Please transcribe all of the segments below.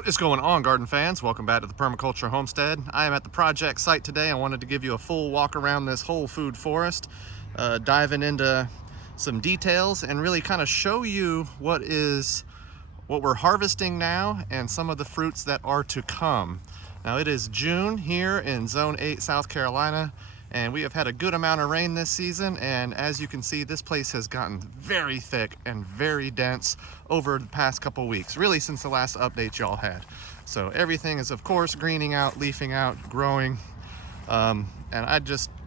What is going on, garden fans? Welcome back to the Permaculture Homestead. I am at the project site today. I wanted to give you a full walk around this whole food forest, diving into some details and really kind of show you what we're harvesting now and some of the fruits that are to come. Now it is June here in Zone 8, South Carolina, and we have had a good amount of rain this season, and as you can see, this place has gotten very thick and very dense over the past couple weeks, really since the last update y'all had. So everything is of course greening out, leafing out, growing, and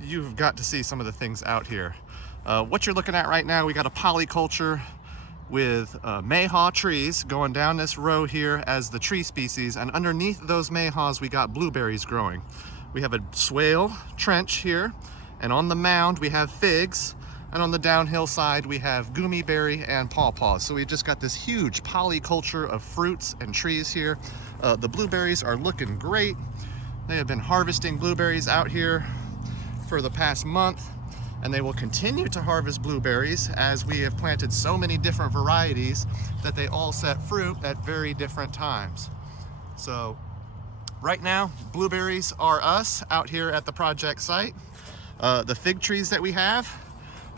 you've got to see some of the things out here. What you're looking at right now, we got a polyculture with mayhaw trees going down this row here as the tree species, and underneath those mayhaws we got blueberries growing. We have a swale trench here, and on the mound we have figs, and on the downhill side we have goomyberry and pawpaws. So we just got this huge polyculture of fruits and trees here. The blueberries are looking great. They have been harvesting blueberries out here for the past month, and they will continue to harvest blueberries as we have planted so many different varieties that they all set fruit at very different times. So right now, blueberries are us out here at the project site. The fig trees that we have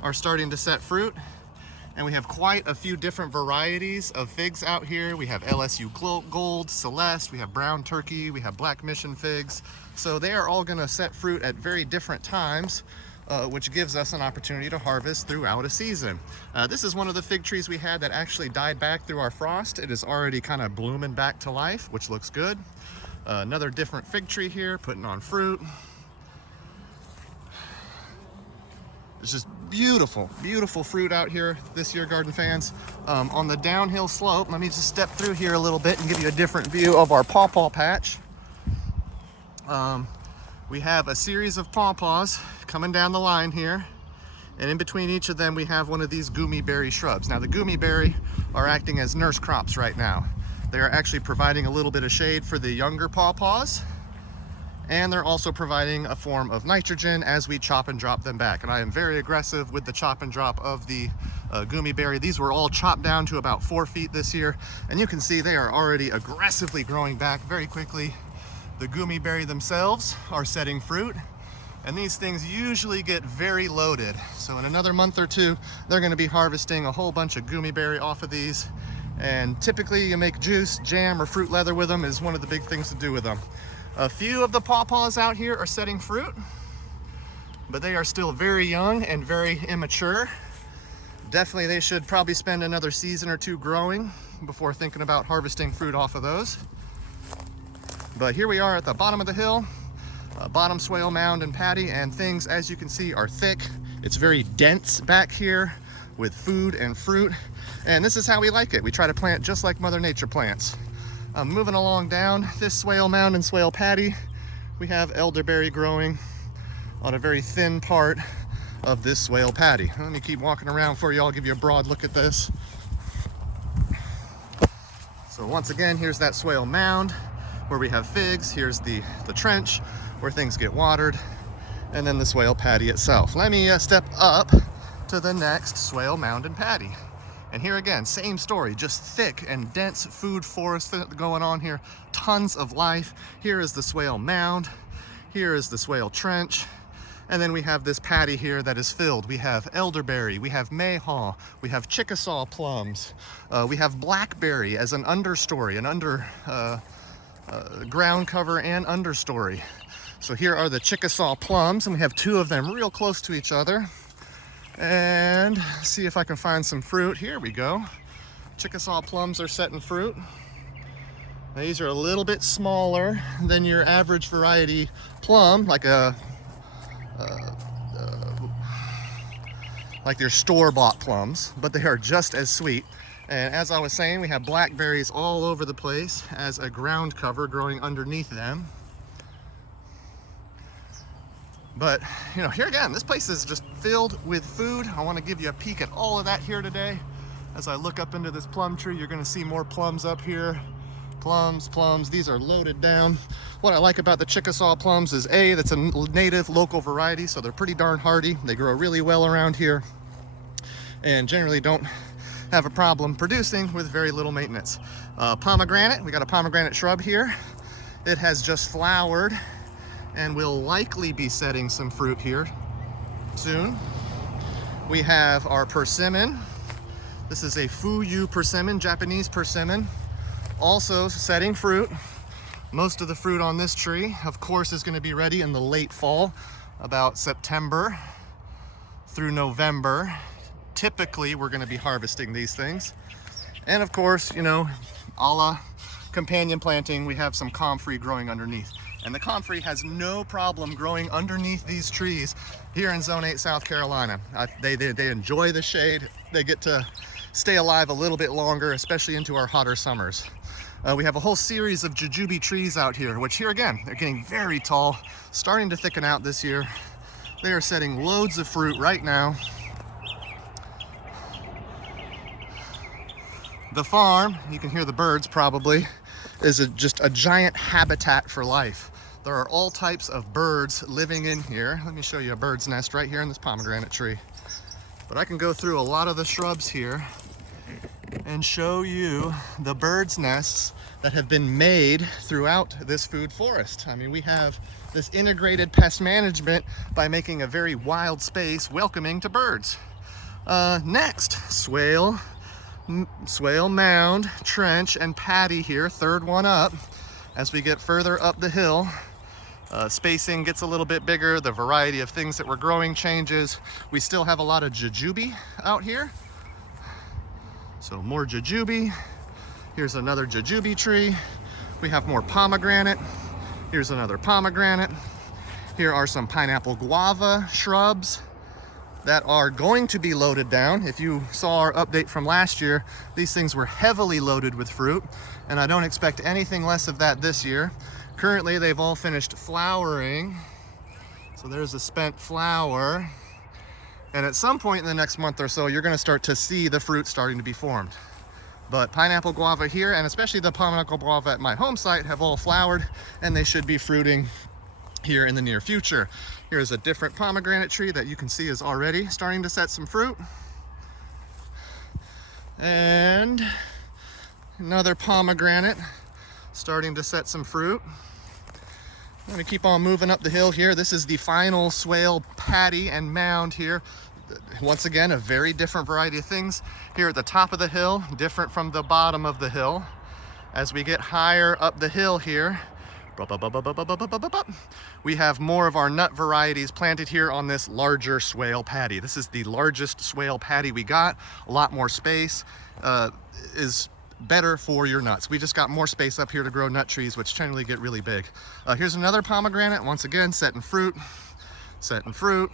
are starting to set fruit, and we have quite a few different varieties of figs out here. We have LSU Gold, Celeste, we have Brown Turkey, we have Black Mission figs. So they are all gonna set fruit at very different times, which gives us an opportunity to harvest throughout a season. This is one of the fig trees we had that actually died back through our frost. It is already kind of blooming back to life, which looks good. Another different fig tree here, putting on fruit. It's just beautiful, beautiful fruit out here this year, garden fans. On the downhill slope, let me just step through here a little bit and give you a different view of our Paw Paw Patch. We have a series of pawpaws coming down the line here, and in between each of them we have one of these goomyberry shrubs. Now the goomyberry are acting as nurse crops right now. They are actually providing a little bit of shade for the younger pawpaws, and they're also providing a form of nitrogen as we chop and drop them back. And I am very aggressive with the chop and drop of the goomyberry. These were all chopped down to about 4 feet this year, and you can see they are already aggressively growing back very quickly. The goomyberry themselves are setting fruit, and these things usually get very loaded. So in another month or two, they're gonna be harvesting a whole bunch of goomyberry off of these. And typically you make juice, jam, or fruit leather with them is one of the big things to do with them. A few of the pawpaws out here are setting fruit, but they are still very young and very immature. Definitely they should probably spend another season or two growing before thinking about harvesting fruit off of those. But here we are at the bottom of the hill, bottom swale mound and paddy, and things, as you can see, are thick. It's very dense back here with food and fruit, and this is how we like it. We try to plant just like Mother Nature plants. Moving along down this swale mound and swale paddy, we have elderberry growing on a very thin part of this swale paddy. Let me keep walking around for you. I'll give you a broad look at this. So once again, here's that swale mound where we have figs. Here's the trench where things get watered, and then the swale paddy itself. Let me step up to the next swale mound and paddy. And here again, same story, just thick and dense food forest going on here, tons of life. Here is the swale mound, here is the swale trench, and then we have this paddy here that is filled. We have elderberry, we have mayhaw, we have Chickasaw plums, we have blackberry as an understory, ground cover and understory. So here are the Chickasaw plums, and we have two of them real close to each other. And see if I can find some fruit. Here we go. Chickasaw plums are setting fruit. These are a little bit smaller than your average variety plum, like your store-bought plums, but they are just as sweet. And as I was saying, we have blackberries all over the place as a ground cover growing underneath them. But, you know, here again, this place is just filled with food. I want to give you a peek at all of that here today. As I look up into this plum tree, you're going to see more plums up here. Plums, these are loaded down. What I like about the Chickasaw plums is that's a native local variety, so they're pretty darn hardy. They grow really well around here and generally don't have a problem producing with very little maintenance. Pomegranate, we got a pomegranate shrub here. It has just flowered and will likely be setting some fruit here soon. We have our persimmon. This is a Fuyu persimmon, Japanese persimmon, also setting fruit. Most of the fruit on this tree, of course, is going to be ready in the late fall, about September through November. Typically, we're going to be harvesting these things. And of course, you know, a la companion planting, we have some comfrey growing underneath. And the comfrey has no problem growing underneath these trees here in Zone 8, South Carolina. They enjoy the shade. They get to stay alive a little bit longer, especially into our hotter summers. We have a whole series of jujube trees out here, which here again, they're getting very tall, starting to thicken out this year. They are setting loads of fruit right now. The farm, you can hear the birds probably, is just a giant habitat for life. There are all types of birds living in here. Let me show you a bird's nest right here in this pomegranate tree. But I can go through a lot of the shrubs here and show you the bird's nests that have been made throughout this food forest. I mean, we have this integrated pest management by making a very wild space welcoming to birds. Next, swale, mound, trench, and patty here, third one up. As we get further up the hill, spacing gets a little bit bigger, the variety of things that we're growing changes. We still have a lot of jujube out here. So more jujube. Here's another jujube tree. We have more pomegranate. Here's another pomegranate. Here are some pineapple guava shrubs that are going to be loaded down. If you saw our update from last year, these things were heavily loaded with fruit, and I don't expect anything less of that this year. Currently, they've all finished flowering. So there's a spent flower. And at some point in the next month or so, you're gonna start to see the fruit starting to be formed. But pineapple guava here, and especially the pineapple guava at my home site, have all flowered, and they should be fruiting here in the near future. Here's a different pomegranate tree that you can see is already starting to set some fruit. And another pomegranate starting to set some fruit. I'm gonna keep on moving up the hill here. This is the final swale patty and mound here. Once again, a very different variety of things. Here at the top of the hill, different from the bottom of the hill. As we get higher up the hill here, we have more of our nut varieties planted here on this larger swale patty. This is the largest swale patty we got. A lot more space, is better for your nuts. We just got more space up here to grow nut trees, which generally get really big. Here's another pomegranate, once again, setting fruit, setting fruit,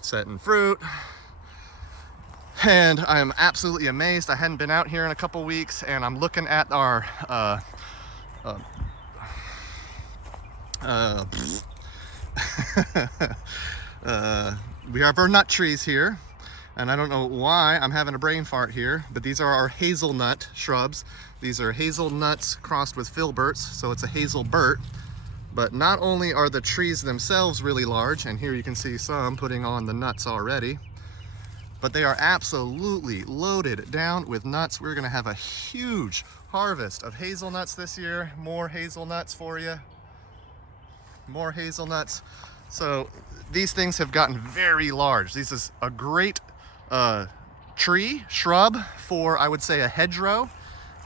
setting fruit. And I'm absolutely amazed. I hadn't been out here in a couple weeks, and I'm looking at our we have our nut trees here, and I don't know why I'm having a brain fart here, but these are our hazelnut shrubs. These are hazelnuts crossed with filberts, so it's a hazelburt. But not only are the trees themselves really large, and here you can see some putting on the nuts already, but they are absolutely loaded down with nuts. We're gonna have a huge harvest of hazelnuts this year. More hazelnuts for you. More hazelnuts. So these things have gotten very large. This is a great shrub for, I would say, a hedgerow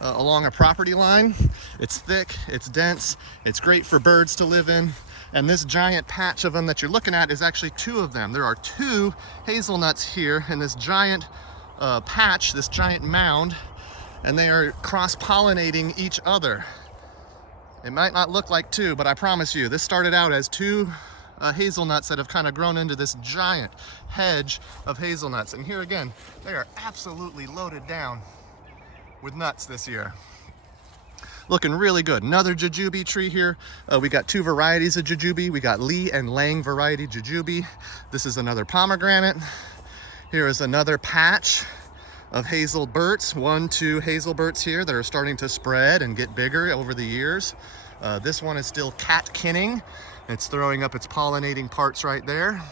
along a property line. It's thick, it's dense, it's great for birds to live in. And this giant patch of them that you're looking at is actually two of them. There are two hazelnuts here in this giant patch, this giant mound, and they are cross-pollinating each other. It might not look like two, but I promise you, this started out as two hazelnuts that have kind of grown into this giant hedge of hazelnuts. And here again, they are absolutely loaded down with nuts this year. Looking really good. Another jujube tree here. We got two varieties of jujube. We got Lee and Lang variety jujube. This is another pomegranate. Here is another patch of hazelburts. 2 hazelburts here that are starting to spread and get bigger over the years. This one is still catkinning. It's throwing up its pollinating parts right there.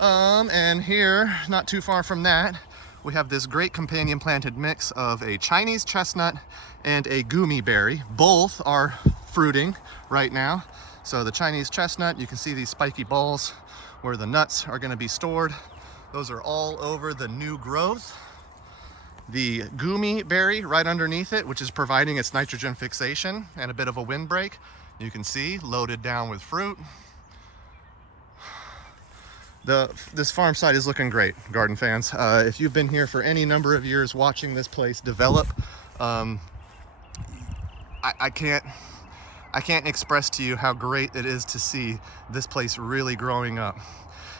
And here, not too far from that, we have this great companion planted mix of a Chinese chestnut and a gummy berry. Both are fruiting right now. So the Chinese chestnut, you can see these spiky balls where the nuts are going to be stored. Those are all over the new growth. The gummy berry right underneath it, which is providing its nitrogen fixation and a bit of a windbreak. You can see loaded down with fruit. This farm site is looking great, garden fans. If you've been here for any number of years watching this place develop, I can't express to you how great it is to see this place really growing up.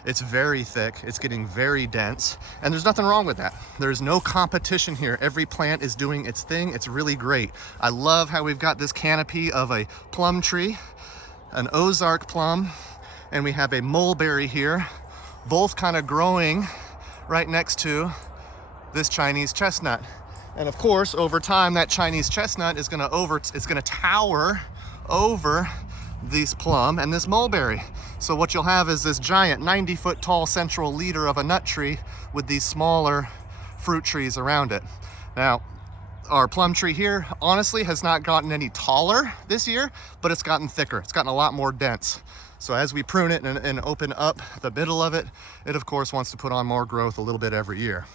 It's very thick, it's getting very dense, and there's nothing wrong with that. There's no competition here. Every plant is doing its thing. It's really great. I love how we've got this canopy of a plum tree, an Ozark plum, and we have a mulberry here, both kind of growing right next to this Chinese chestnut. And of course, over time, that Chinese chestnut is gonna tower over this plum and this mulberry. So what you'll have is this giant 90-foot tall central leader of a nut tree with these smaller fruit trees around it. Now, our plum tree here honestly has not gotten any taller this year, but it's gotten thicker. It's gotten a lot more dense. So as we prune it and open up the middle of it, it of course wants to put on more growth a little bit every year.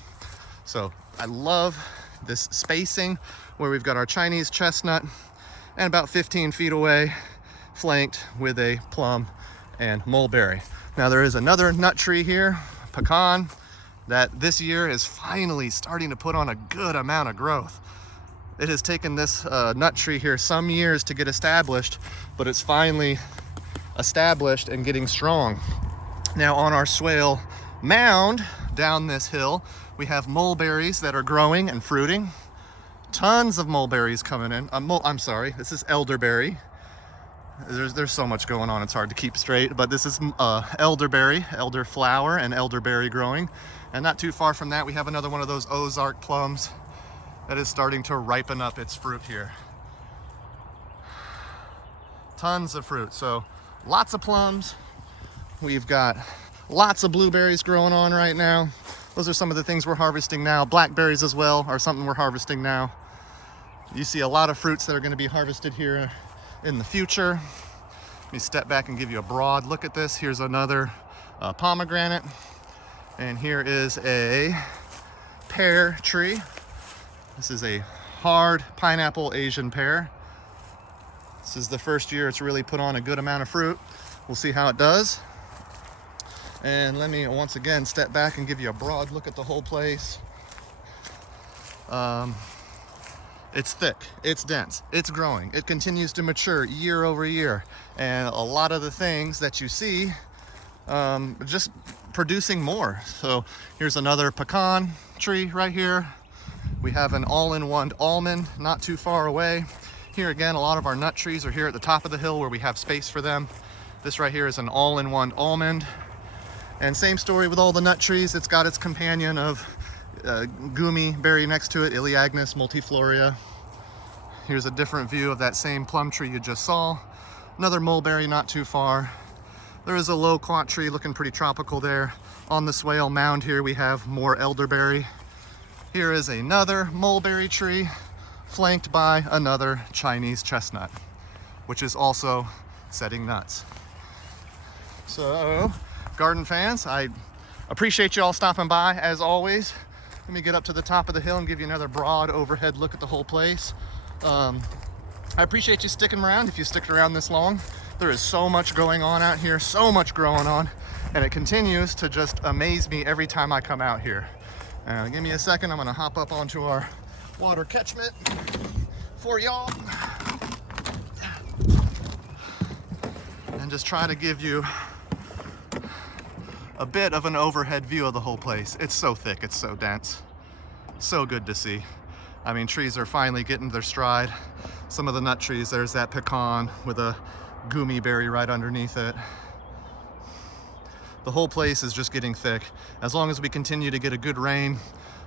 So I love this spacing where we've got our Chinese chestnut and about 15 feet away, flanked with a plum and mulberry. Now there is another nut tree here, pecan, that this year is finally starting to put on a good amount of growth. It has taken this nut tree here some years to get established, but it's finally established and getting strong. Now on our swale mound down this hill, we have mulberries that are growing and fruiting. Tons of mulberries coming in. I'm sorry, this is elderberry. There's so much going on, it's hard to keep straight, but this is elderberry, elderflower and elderberry growing. And not too far from that, we have another one of those Ozark plums that is starting to ripen up its fruit here. Tons of fruit. So lots of plums. We've got lots of blueberries growing on right now. Those are some of the things we're harvesting now. Blackberries as well are something we're harvesting now. You see a lot of fruits that are going to be harvested here in the future. Let me step back and give you a broad look at this. Here's another pomegranate, and here is a pear tree. This is a hard pineapple Asian pear. This is the first year it's really put on a good amount of fruit. We'll see how it does. And let me once again step back and give you a broad look at the whole place. It's thick, it's dense, it's growing, it continues to mature year over year. And a lot of the things that you see, just producing more. So here's another pecan tree right here. We have an all-in-one almond not too far away. Here again, a lot of our nut trees are here at the top of the hill where we have space for them. This right here is an all-in-one almond. And same story with all the nut trees. It's got its companion of gummy berry next to it, Elaeagnus multifloria. Here's a different view of that same plum tree you just saw. Another mulberry not too far. There is a loquat tree looking pretty tropical there. On the swale mound here we have more elderberry. Here is another mulberry tree flanked by another Chinese chestnut, which is also setting nuts. So, garden fans, I appreciate you all stopping by as always. Let me get up to the top of the hill and give you another broad overhead look at the whole place. I appreciate you sticking around if you stick around this long. There is so much going on out here, so much growing on, and it continues to just amaze me every time I come out here. Give me a second, I'm gonna hop up onto our water catchment for y'all and just try to give you a bit of an overhead view of the whole place. It's so thick, it's so dense, so good to see. I mean, trees are finally getting their stride. Some of the nut trees, there's that pecan with a gummy berry right underneath it. The whole place is just getting thick. As long as we continue to get a good rain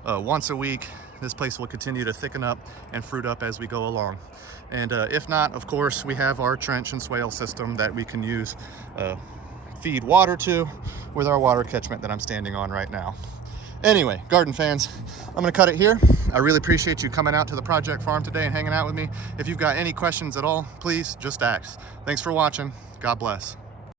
once a week, this place will continue to thicken up and fruit up as we go along. And if not, of course, we have our trench and swale system that we can use feed water to with our water catchment that I'm standing on right now. Anyway, garden fans, I'm gonna cut it here. I really appreciate you coming out to the project farm today and hanging out with me. If you've got any questions at all, please just ask. Thanks for watching. God bless.